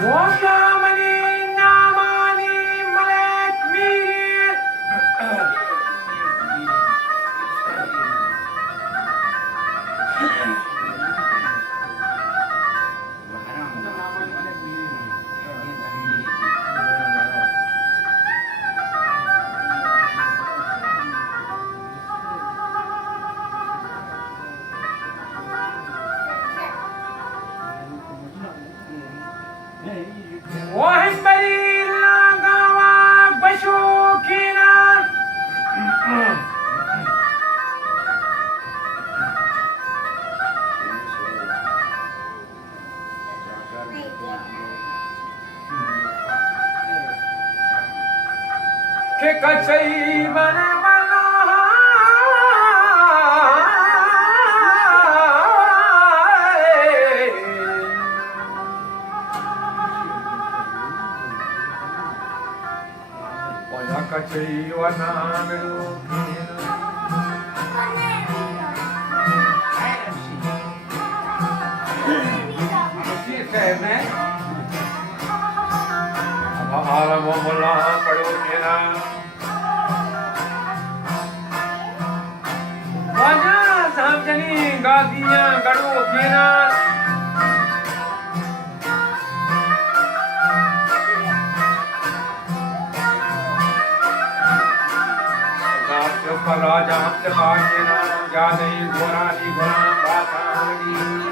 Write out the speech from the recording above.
Om Namani Namani Malek Mir. Wahim bari lagawa bashu kinan. Ke kachai bane wala wala kachai wana melu आलम मोला पड़ो केना वाजा सामजनी गादियां गड़ो केना राजा हम ते पाकेना जादई गोरानी गोरा बासानी